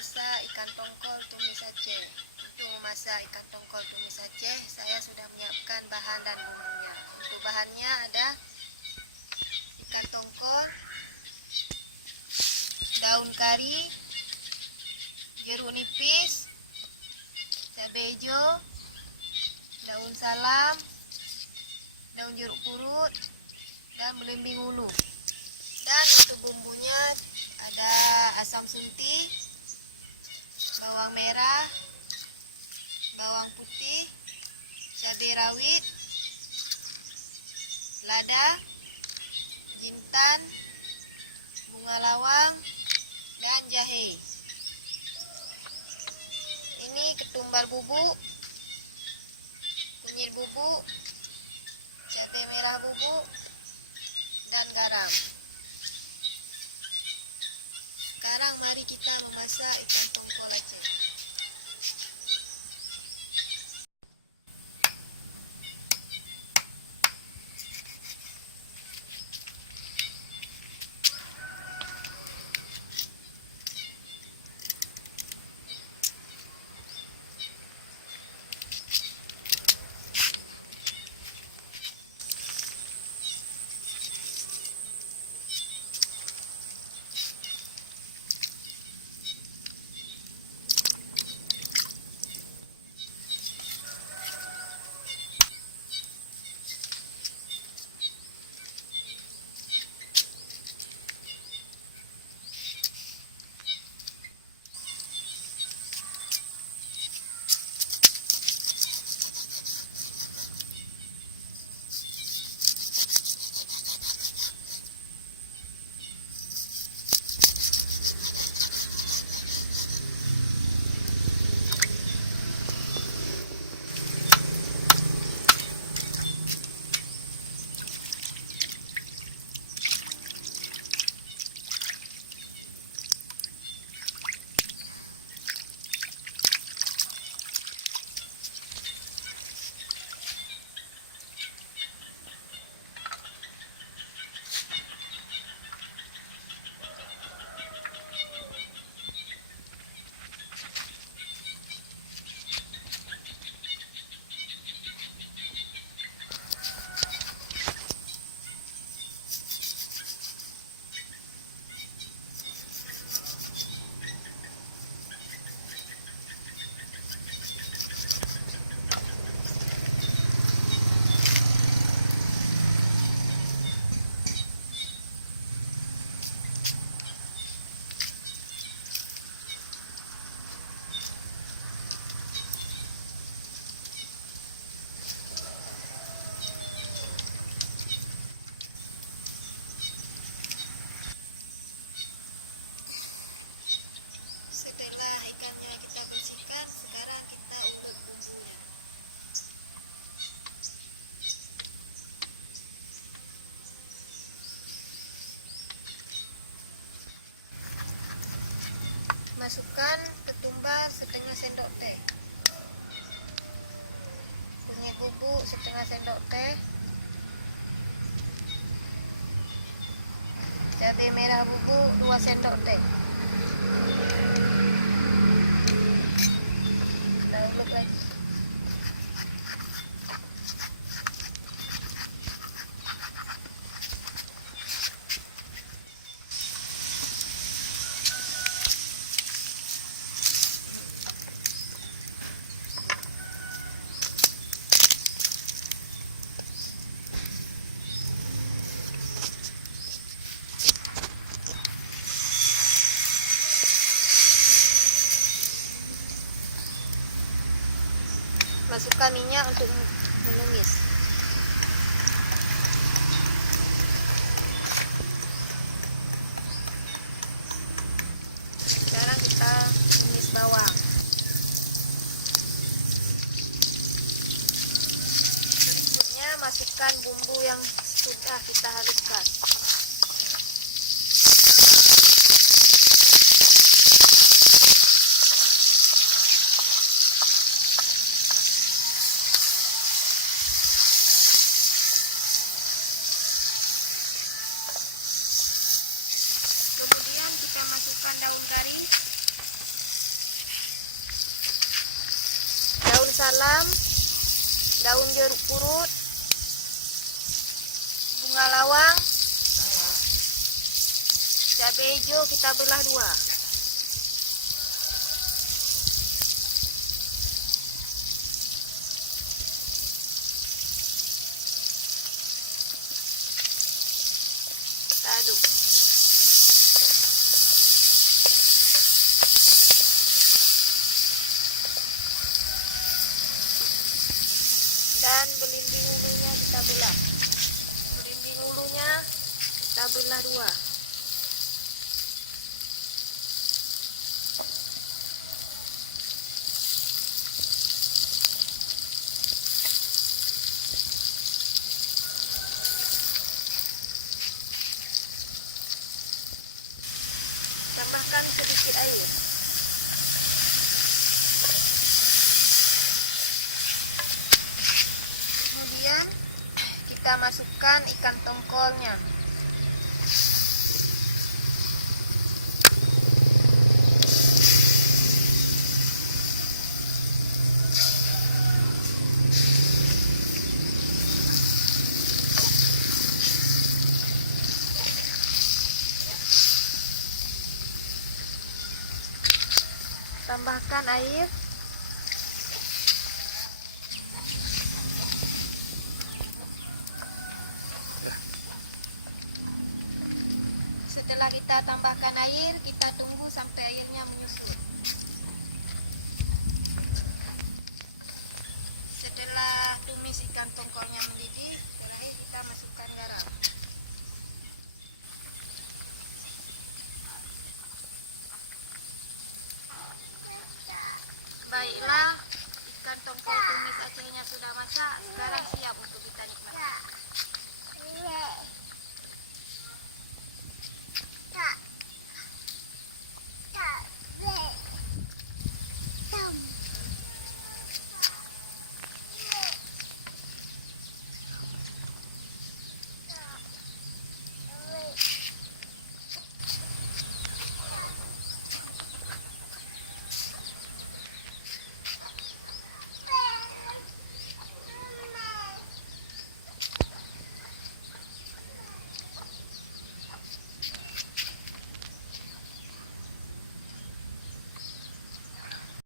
memasak ikan tongkol tumis Aceh. Untuk memasak ikan tongkol tumis Aceh, saya sudah menyiapkan bahan dan bumbunya. Untuk bahannya ada ikan tongkol, daun kari, jeruk nipis, cabai hijau, daun salam, daun jeruk purut, dan belimbing ulu. Dan untuk bumbunya ada asam sunti, bawang merah, bawang putih, cabai rawit, lada, jintan, bunga lawang, dan jahe. Ini ketumbar bubuk, kunyit bubuk, cabai merah bubuk, dan garam. Sekarang mari kita memasak ikan tongkol Aceh. Setelah ikannya kita bersihkan, sekarang kita ulek bumbunya. Masukkan ketumbar setengah sendok teh, kunyit bubuk setengah sendok teh, cabai merah bubuk 2 sendok teh. Kita ulek lagi. Masukkan minyak untuk menumis. Sekarang kita tumis bawang. Berikutnya masukkan bumbu yang sudah kita haluskan. Kemudian kita masukkan daun kari, salam, daun jeruk purut, bunga lawang, cabai hijau kita belah dua. Kita aduk. Dan belimbing ulunya kita belah. Belimbing ulunya kita belah dua. Tambahkan sedikit air. Kemudian kita masukkan ikan tongkolnya. Tambahkan air. Setelah kita tambahkan air, kita tunggu sampai airnya menyusut.